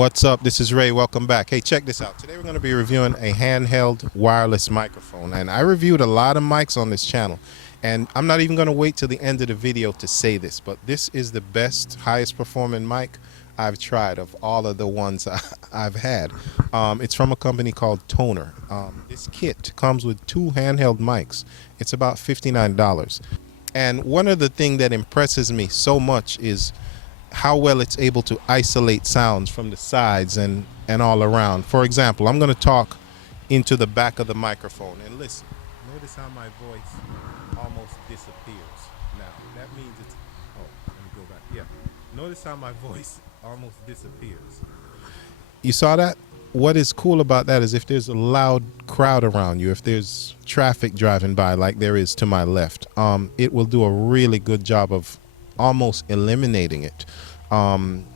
What's up? This is Ray. Welcome back. Hey, check this out. Today we're going to be reviewing a handheld wireless microphone. And I reviewed a lot of mics on this channel. And I'm not even going to wait till the end of the video to say this, but this is the best, highest performing mic I've tried of all of the ones I've had. It's from a company called Tonor. This kit comes with two handheld mics. It's about $59. And one of the things that impresses me so much is how well it's able to isolate sounds from the sides and all around. For example, I'm going to talk into the back of the microphone and listen. Notice how my voice almost disappears. Now, that means it's, let me go back. Yeah. Notice how my voice almost disappears. You saw that? What is cool about that is if there's a loud crowd around you, if there's traffic driving by like there is to my left, it will do a really good job of almost eliminating it.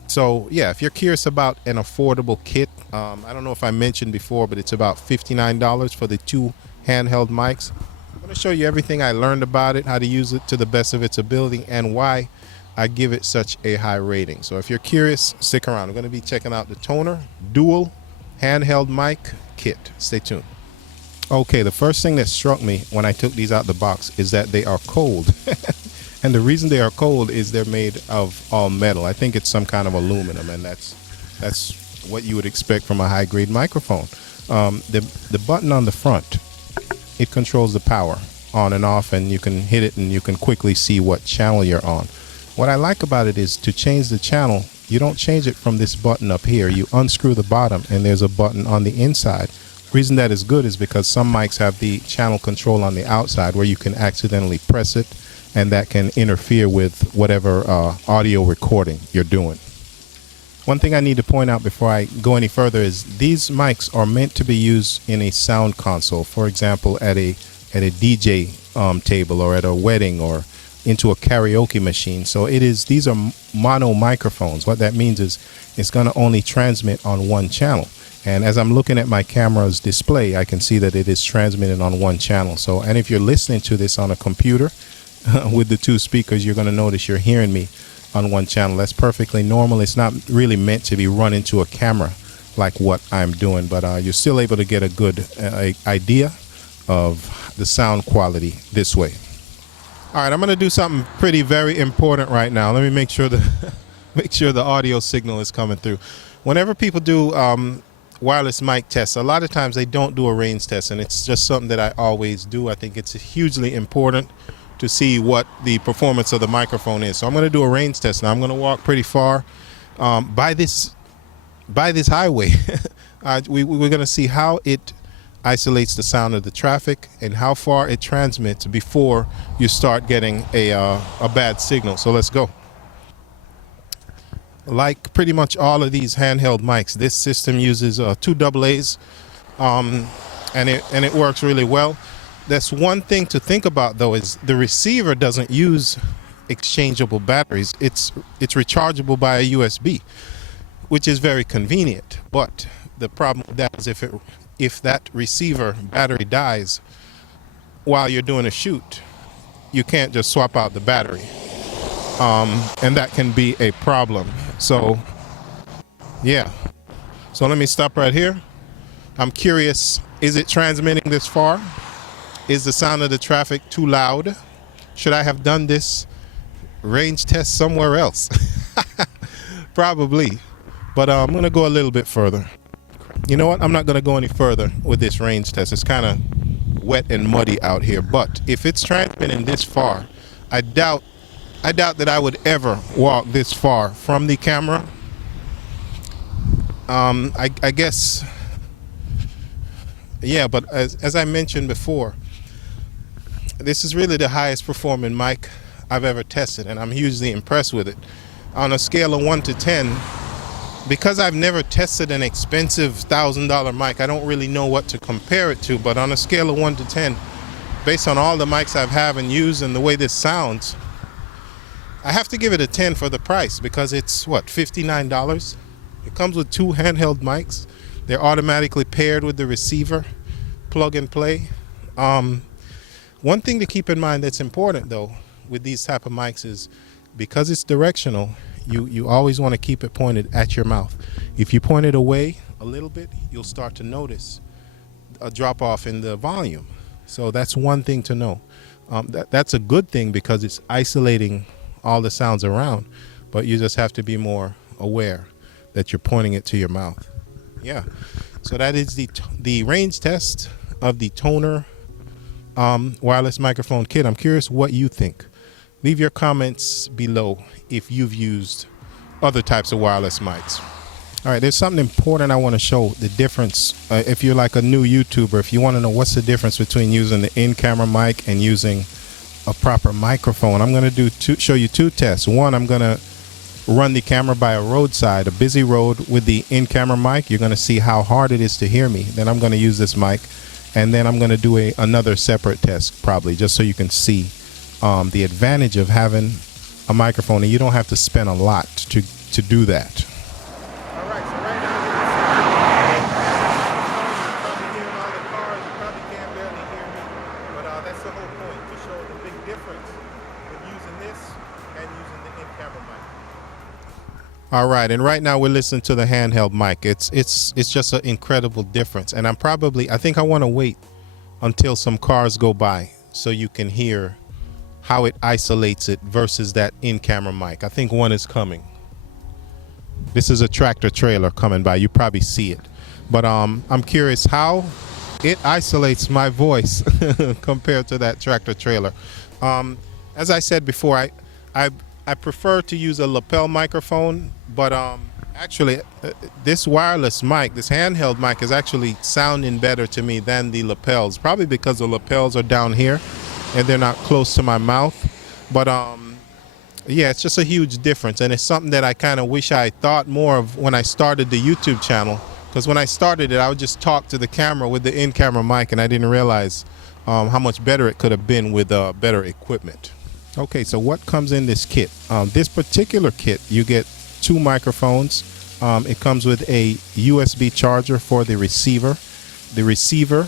So yeah, if you're curious about an affordable kit, I don't know if I mentioned before, but it's about $59 for the two handheld mics. I'm going to show you everything I learned about it, how to use it to the best of its ability, and why I give it such a high rating. So if you're curious, stick around. I'm going to be checking out the Tonor dual handheld mic kit. Stay tuned. Okay, the first thing that struck me when I took these out the box is that they are cold. And the reason they are cold is they're made of all metal. I think it's some kind of aluminum, and that's what you would expect from a high-grade microphone. The button on the front, it controls the power on and off, and you can hit it and you can quickly see what channel you're on. What I like about it is to change the channel, you don't change it from this button up here. You unscrew the bottom, and there's a button on the inside. The reason that is good is because some mics have the channel control on the outside where you can accidentally press it, and that can interfere with whatever audio recording you're doing. One thing I need to point out before I go any further is these mics are meant to be used in a sound console. For example, at a DJ table, or at a wedding, or into a karaoke machine. So these are mono microphones. What that means is it's going to only transmit on one channel. And as I'm looking at my camera's display, I can see that it is transmitting on one channel. So, and if you're listening to this on a computer, with the two speakers, you're going to notice you're hearing me on one channel. That's perfectly normal. It's not really meant to be run into a camera like what I'm doing, but you're still able to get a good idea of the sound quality this way. All right, I'm going to do something very important right now. Let me make sure the audio signal is coming through. Whenever people do wireless mic tests, a lot of times they don't do a range test, and it's just something that I always do. I think it's hugely important to see what the performance of the microphone is. So I'm going to do a range test now. I'm going to walk pretty far by this highway. We're going to see how it isolates the sound of the traffic and how far it transmits before you start getting a bad signal. So let's go. Like pretty much all of these handheld mics, this system uses two AA's, and it works really well. That's one thing to think about, though, is the receiver doesn't use exchangeable batteries. It's rechargeable by a USB, which is very convenient. But the problem with that is if that receiver battery dies while you're doing a shoot, you can't just swap out the battery, and that can be a problem. So yeah, so let me stop right here. I'm curious, is it transmitting this far? Is the sound of the traffic too loud? Should I have done this range test somewhere else? Probably, but I'm gonna go a little bit further. You know what? I'm not gonna go any further with this range test. It's kind of wet and muddy out here, but if it's transmitting this far, I doubt that I would ever walk this far from the camera. I guess, yeah, but as I mentioned before, this is really the highest performing mic I've ever tested, and I'm hugely impressed with it. On a scale of 1 to 10, because I've never tested an expensive $1,000 mic, I don't really know what to compare it to, but on a scale of 1 to 10, based on all the mics I've have and used and the way this sounds, I have to give it a 10 for the price, because it's, what, $59? It comes with two handheld mics. They're automatically paired with the receiver, plug and play. One thing to keep in mind that's important, though, with these type of mics is because it's directional, you always want to keep it pointed at your mouth. If you point it away a little bit, you'll start to notice a drop off in the volume. So that's one thing to know. That's a good thing because it's isolating all the sounds around, but you just have to be more aware that you're pointing it to your mouth. Yeah. So that is the range test of the Tonor wireless microphone kit. I'm curious what you think. Leave your comments below if you've used other types of wireless mics. All right, there's something important I want to show, the difference. If you're like a new YouTuber, if you want to know what's the difference between using the in-camera mic and using a proper microphone, I'm going to show you two tests. One, I'm going to run the camera by a roadside, a busy road with the in-camera mic. You're going to see how hard it is to hear me. Then I'm going to use this mic, and then I'm going to do another separate test probably, just so you can see the advantage of having a microphone, and you don't have to spend a lot to do that. All right, so right now you're probably hearing all the cars. You probably can't barely hear me, but that's the whole point, to show the big difference with using this and using the in-camera mic. All right, and right now we're listening to the handheld mic. It's just an incredible difference, and I think I want to wait until some cars go by so you can hear how it isolates it versus that in-camera mic. I think one is coming. This is a tractor trailer coming by. You probably see it, but I'm curious how it isolates my voice compared to that tractor trailer. As I said before, I prefer to use a lapel microphone, but actually this wireless mic, this handheld mic, is actually sounding better to me than the lapels, probably because the lapels are down here and they're not close to my mouth. But yeah, it's just a huge difference, and it's something that I kind of wish I thought more of when I started the YouTube channel, because when I started it, I would just talk to the camera with the in-camera mic, and I didn't realize how much better it could have been with better equipment. Okay, so what comes in this kit? This particular kit, you get two microphones. It comes with a USB charger for the receiver. The receiver,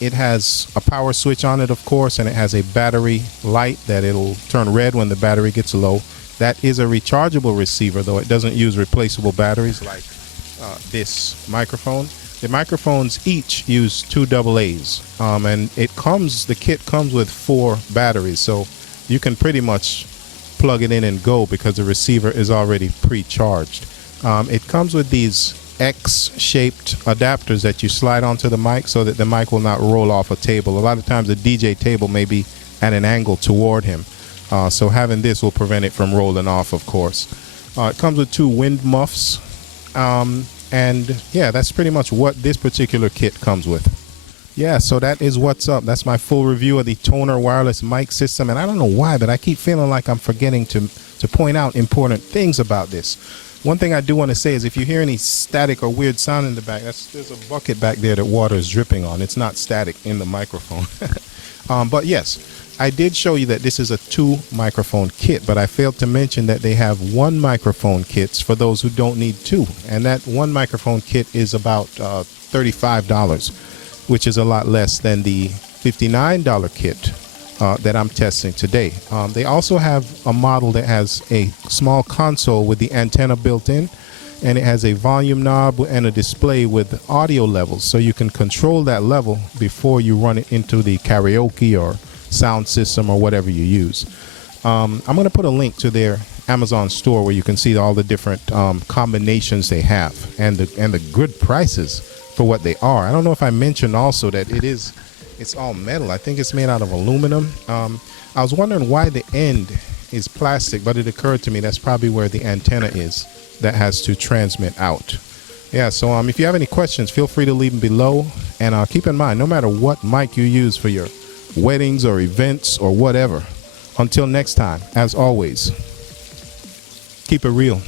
it has a power switch on it, of course, and it has a battery light that it'll turn red when the battery gets low. That is a rechargeable receiver, though it doesn't use replaceable batteries like this microphone. The microphones each use 2 AA's, and the kit comes with 4 batteries, so you can pretty much plug it in and go because the receiver is already pre-charged. It comes with these X-shaped adapters that you slide onto the mic so that the mic will not roll off a table. A lot of times the DJ table may be at an angle toward him, so having this will prevent it from rolling off, of course. It comes with 2 wind muffs, and yeah, that's pretty much what this particular kit comes with. Yeah, so that is what's up. That's my full review of the Tonor wireless mic system, and I don't know why, but I keep feeling like I'm forgetting to point out important things about this. One thing I do want to say is if you hear any static or weird sound in the back, there's a bucket back there that water is dripping on. It's not static in the microphone. But yes, I did show you that this is a 2 microphone kit, but I failed to mention that they have 1 microphone kits for those who don't need 2. And that 1 microphone kit is about $35, which is a lot less than the $59 kit that I'm testing today. They also have a model that has a small console with the antenna built in, and it has a volume knob and a display with audio levels, so you can control that level before you run it into the karaoke or sound system or whatever you use. I'm going to put a link to their Amazon store where you can see all the different combinations they have and the good prices for what they are. I don't know if I mentioned also that it's all metal. I think it's made out of aluminum. I was wondering why the end is plastic, but it occurred to me that's probably where the antenna is that has to transmit out. Yeah, so if you have any questions, feel free to leave them below, and keep in mind, no matter what mic you use for your weddings or events or whatever, until next time, as always, keep it real.